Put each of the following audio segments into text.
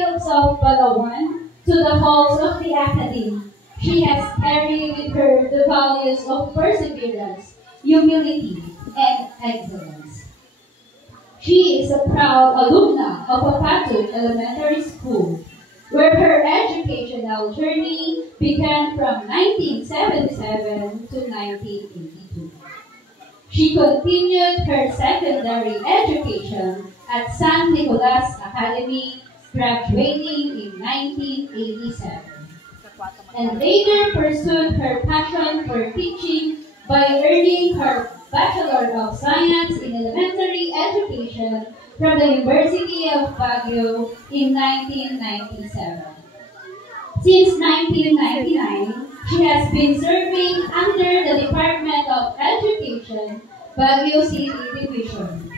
fields of Palawan to the halls of the Academy, she has carried with her the values of perseverance, humility, and excellence. She is a proud alumna of Apatut Elementary School, where her educational journey began from 1977 to 1982. She continued her secondary education at San Nicolas Academy, graduating in 1987, and later pursued her passion for teaching by earning her Bachelor of Science in Elementary Education from the University of Baguio in 1997. Since 1999, she has been serving under the Department of Education, Baguio City Division,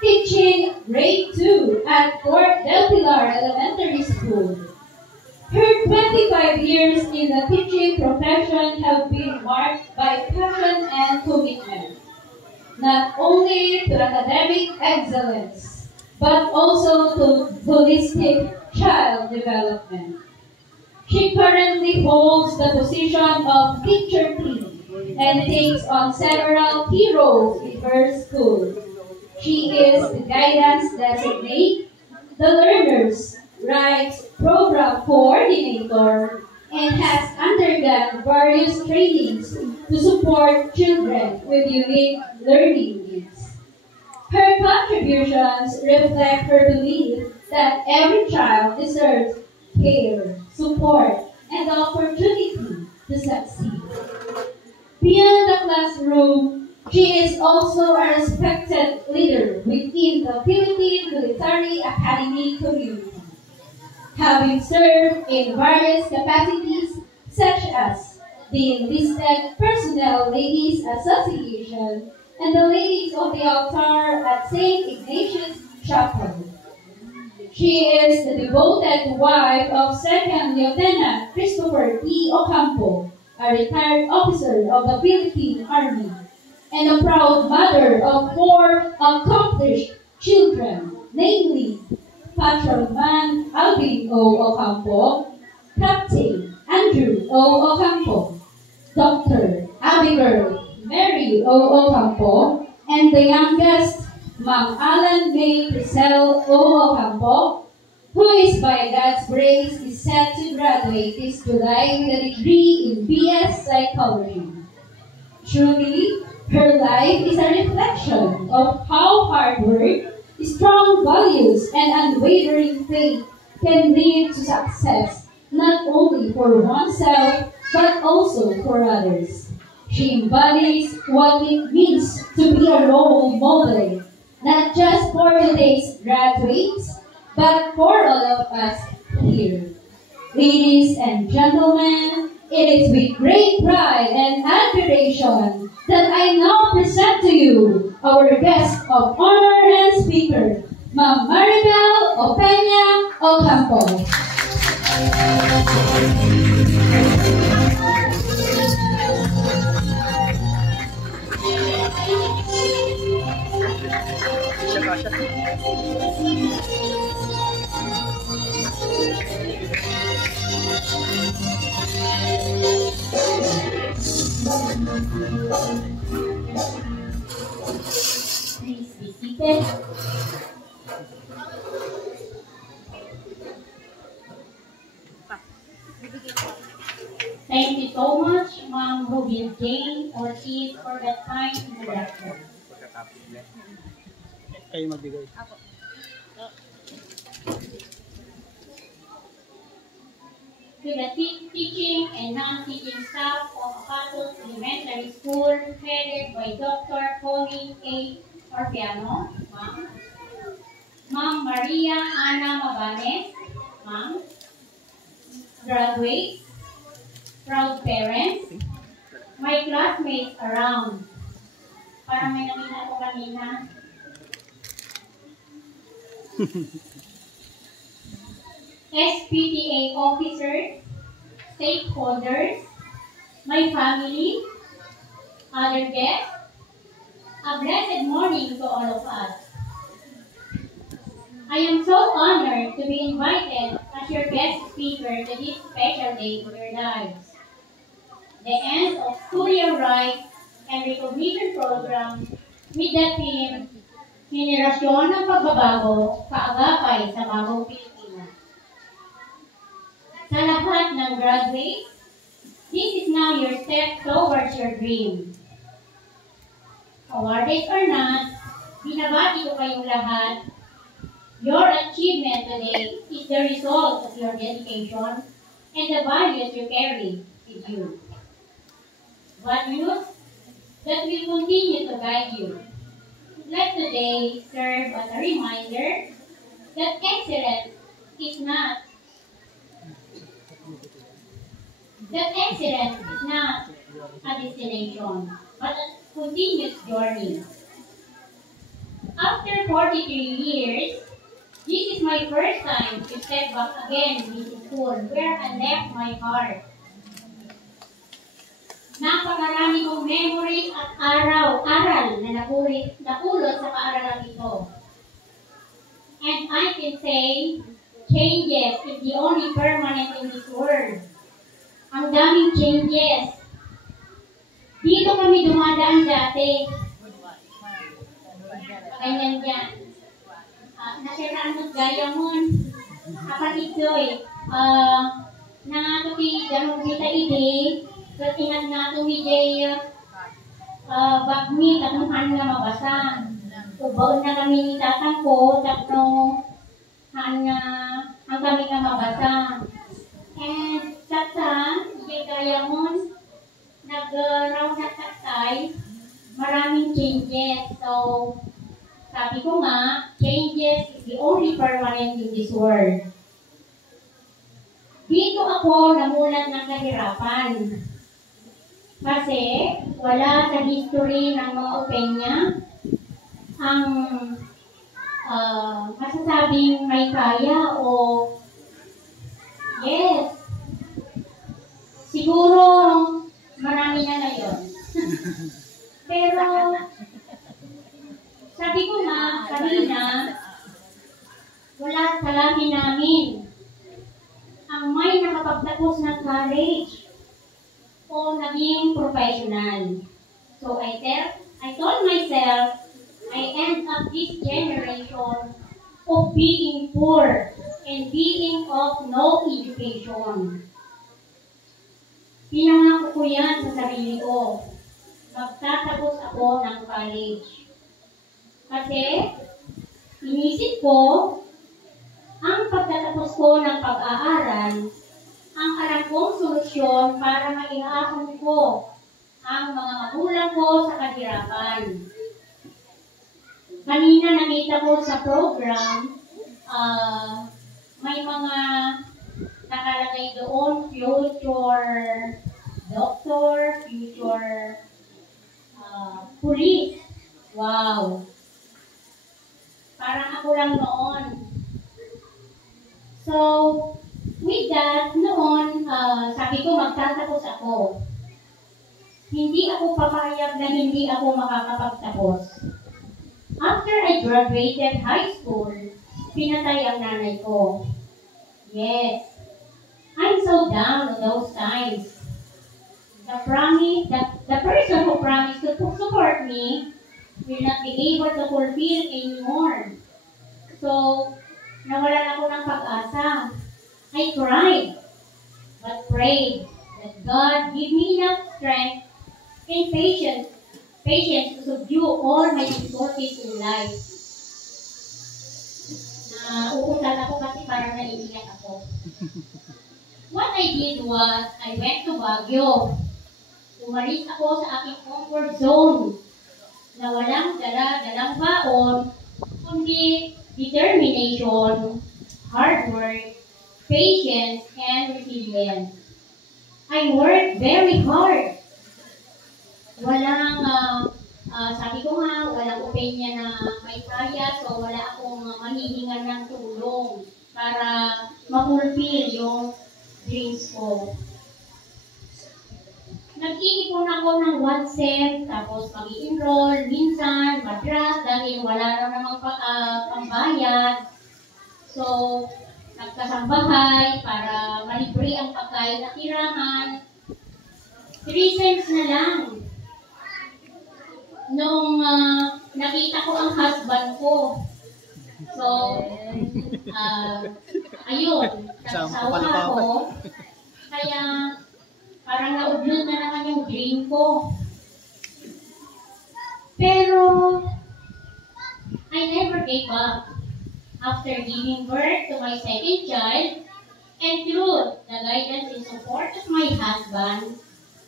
teaching grade 2 at Fort Del Pilar Elementary School. Her 25 years in the teaching profession have been marked by passion and commitment, not only to academic excellence, but also to holistic child development. She currently holds the position of teacher team and takes on several key roles in her school. She is the guidance designate, the learners' rights program coordinator, and has undergone various trainings to support children with unique learning needs. Her contributions reflect her belief that every child deserves care, support, and the opportunity to succeed. Beyond the classroom, she is also a respected leader within the Philippine Military Academy community, having served in various capacities such as the Enlisted Personnel Ladies Association and the Ladies of the Altar at St. Ignatius Chapel. She is the devoted wife of 2nd Lieutenant Christopher T. Ocampo, a retired officer of the Philippine Army, and a proud mother of 4 accomplished children, namely Patrolman Alvin O. Ocampo, Captain Andrew O. Ocampo, Dr. Abigail Mary O. Ocampo, and the youngest, Ma'am Alan May Priscel O. Ocampo, who is by God's grace is set to graduate this July with a degree in BS Psychology. Truly, her life is a reflection of how hard work, strong values, and unwavering faith can lead to success, not only for oneself, but also for others. She embodies what it means to be a role model, not just for today's graduates, but for all of us here. Ladies and gentlemen, it is with great pride and admiration that I now present to you our guest of honor and speaker, Ma'am Maribel Opeña Ocampo. Please be seated. Thank you so much, Ma'am Ruby Jane Ortiz, for that kind introduction. Kayo magbigay. To the teaching and non-teaching staff of Apatut Elementary School, headed by Dr. Pauline A. Orpiano, Ma'am. Ma'am Maria Ana Mabanes, Ma'am. Graduates, proud parents, my classmates around. Parang may nakita ko kanina. SPTA officers, stakeholders, my family, other guests, a blessed morning to all of us. I am so honored to be invited as your guest speaker to this special day in your lives. The end of School Year Rights and Recognition Program with the theme, Henerasyon ng Pagbabago, Kaagapay sa Bagong Pilipinas. Sa lahat ng graduates, this is now your step towards your dream. Awarded or not, binabati ko kayong lahat. Your achievement today is the result of your dedication and the values you carry with you. Values that will continue to guide you. Let today serve as a reminder that excellence is not a destination, but a continuous journey. After 43 years, this is my first time to step back again in this school where I left my heart. Napakarami kong memories at aral na napulot sa paaralang ito. And I can say, changes is the only permanent in this world. Ang daming changes. Dito kami dumadaan dati. Ganyan dyan. Nasiraan mo gaya mo. Kapatid ko nangato si Janong kita ini. Katingan nga tumijay bagmi tanuhan nga mabasa. Ubaon na kami ni tatang ko, tapno haan nga ang kami nga mabasa. And tata, ijay gaya mo, nag-round na tatay, maraming changes. So, sabi ko nga, changes is the only permanent in this world. Dito ako namulat ng kahirapan. Kasi wala sa history ng mga Openya ang masasabing may kaya o yes. Siguro marami na ngayon. Pero sabi ko nga kanina, wala sa labi namin ang may nakapagtapos ng college o naging professional. So I told myself, I end up this generation of being poor and being of no education. Pinangako ko yan sa sarili ko. Magtatapos ako ng college. Kasi, inisip ko, ang pagtatapos ko ng pag-aaral, ang alam kong solusyon para maihaahon ko ang mga magulang ko sa kahirapan. Kanina nakita ko sa program, may mga nakalagay doon, future doctor, future police. Wow! Parang ako lang noon. So, with that, noon, sabi ko magtatapos ako. Hindi ako papayag na hindi ako makakapagtapos. After I graduated high school, pinatay ang nanay ko. Yes. I'm so down on those times. The person who promised to support me will not be able to fulfill anymore. So, nawalan ako ng pag-asa. I cried, but prayed that God give me enough strength and patience to subdue all my difficulties in life. Uutal ako kasi parang naiiyak ako. What I did was, I went to Baguio. Umalis ako sa aking comfort zone na walang dalang baon, kundi determination, hard work, patience, and resilience. I worked very hard. Walang, sabi ko nga, walang opinion na may kaya, so wala akong mahihingan ng tulong para ma-fulfill yung dreams ko. Nag-iipon ako ng 1 cent, tapos mag-i-enroll, minsan, madras, dahil wala na namang pambayad. So, kasambahay para malibre ang pagkain at tirahan. 3 cents na lang. Nung nakita ko ang husband ko. So, ayun, nagsawa ako. Kaya, parang naudlot na naman yung dream ko. Pero, I never gave up. After giving birth to my second child, and through the guidance and support of my husband,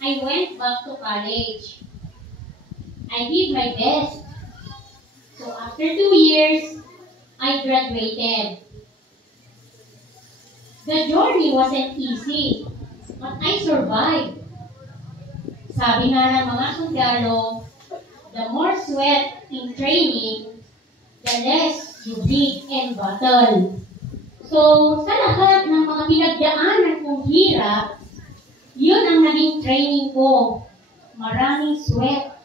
I went back to college. I did my best. So after 2 years, I graduated. The journey wasn't easy, but I survived. Sabi nga ng mga sundalo, the more sweat in training, the less you bleed and battle. So, sa lahat ng mga pinagdaanan kong hirap, yun ang naging training ko. Maraming sweat,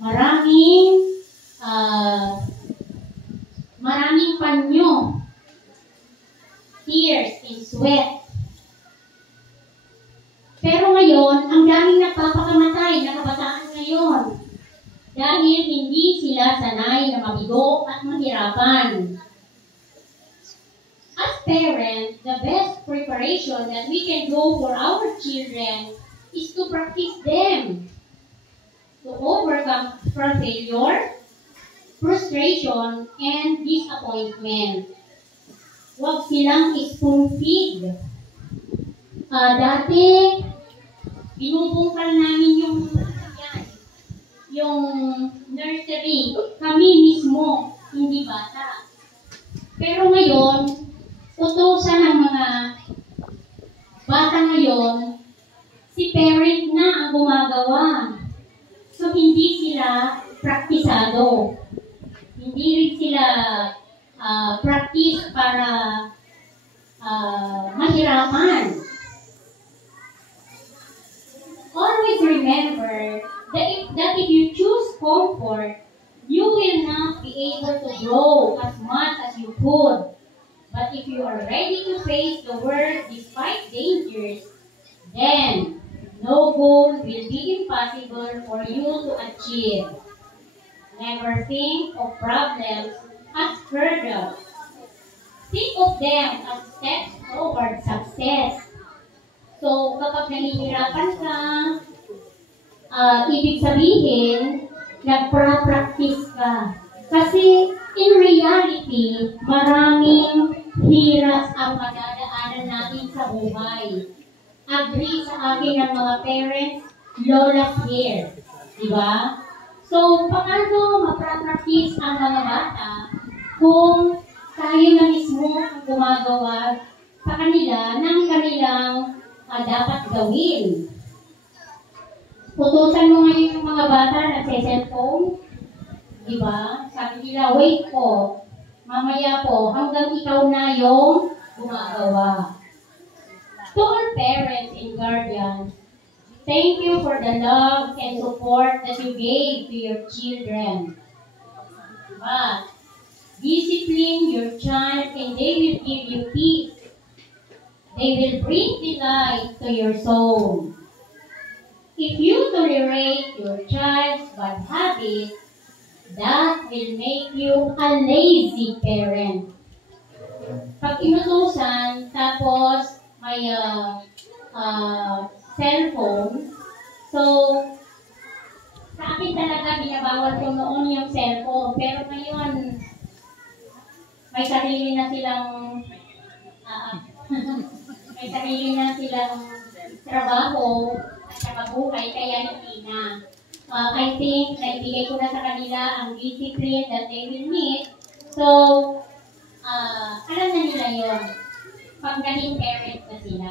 maraming panyo, tears and sweat. Pero ngayon, ang daming nagpapakamatay na kabataan ngayon dahil hindi sila sanay na mabigo at mahirapan. As parents, the best preparation that we can do for our children is to practice them to overcome from failure, frustration, and disappointment. Huwag silang spoon-feed. Dati, binubungkal namin yung nursery, kami mismo, hindi bata. Pero ngayon, utusan ng mga bata ngayon, si parent na ang gumagawa. So, hindi sila praktisado. Hindi rin sila practice para mahirapan. Always remember that if you choose comfort, you will not be able to grow as much as you could. But if you are ready to face the world despite dangers, then no goal will be impossible for you to achieve. Never think of problems as hurdles. Think of them as steps toward success. So, kapag nahihirapan ka, ibig sabihin, nagpa-practice ka. Kasi, in reality, maraming hirap ang madadaanan natin sa buhay. Agree sa akin ng mga parents, lolas here. Diba? So, paano mapra-practice ang mga bata kung tayo na mismo ang gumagawa sa kanila ng kanilang dapat gawin? Putusan mo ngayon yung mga bata na cellphone, di ba? Sabi nila, wait po, mamaya po, hanggang ikaw na yung gumagawa. To our parents and guardians, thank you for the love and support that you gave to your children. But discipline your child and they will give you peace. They will bring delight to your soul. If you tolerate your child's bad habits, that will make you a lazy parent. Pag inutusan, tapos may cellphone, so sa akin talaga binabawal ko noon yung cellphone. Pero ngayon, may sarili na silang may sarili na silang trabaho at saka buhay, kaya hindi na. I think naibigay ko na sa kanila ang discipline that they will need. So, alam na nila yun. Panggaling parents na sila.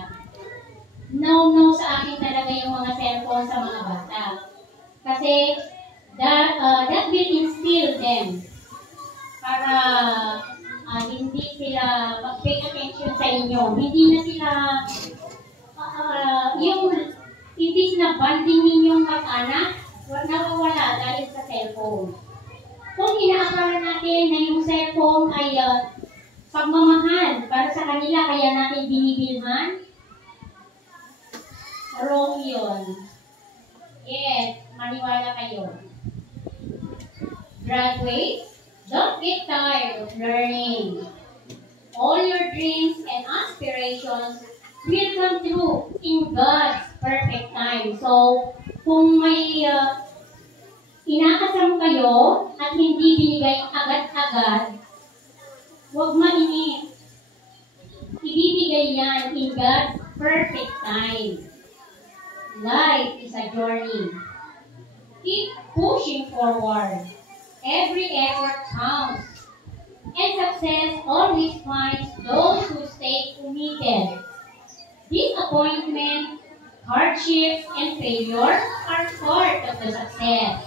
No sa akin talaga yung mga cellphone sa mga bata. Kasi, that will instill them para hindi sila mag-pay attention sa inyo. Hindi na sila hindi sila banding ninyong mag-anak, nawawala dahil sa cellphone. Kung inaakala natin na yung cellphone ay pagmamahal para sa kanila kaya natin binibilhan? Wrong yun. Yes, maniwala kayo. Graduates, don't get tired of learning. All your dreams and aspirations will come true in God's perfect time. So, kung may inakasam kayo at hindi binigay agad-agad, huwag mainip. Ibibigay yan in God's perfect time. Life is a journey. Keep pushing forward. Every effort counts. And success always finds those who stay committed. Disappointment, hardships, and failure are part of the success.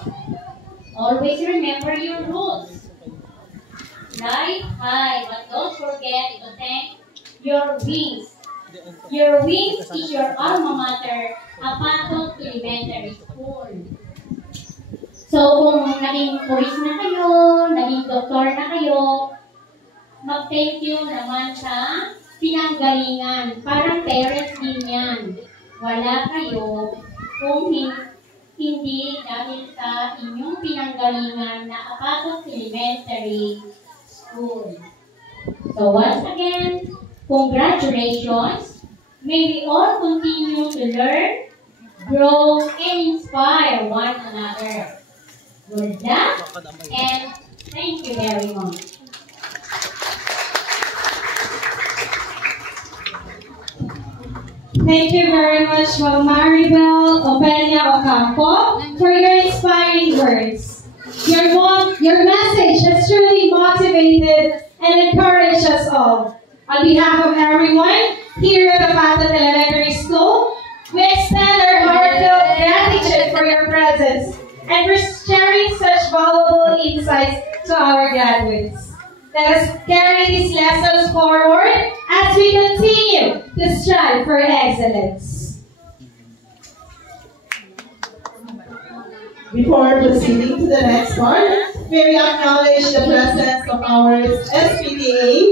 Always remember your roots. Fly high, but don't forget to thank your wings. Your wings is your alma mater, Apatot Elementary School. So, kung naging police na kayo, naging doktor na kayo, mag-thank you naman sa pinanggalingan. Parang parents din yan. Wala kayo kung hindi dahil sa inyong pinanggalingan na Apatot Elementary School. So, once again, congratulations. May we all continue to learn, grow, and inspire one another. Good luck, and thank you very much. Thank you very much, Ma'am Maribel Opeña Ocampo, for your inspiring words. Your message has truly motivated and encouraged us all. On behalf of everyone here at Apatot Elementary School, we extend our heartfelt gratitude for your presence and for sharing such valuable insights to our graduates. Let us carry these lessons forward as we continue to strive for excellence. Before proceeding to the next part, may we acknowledge the presence of our SPTA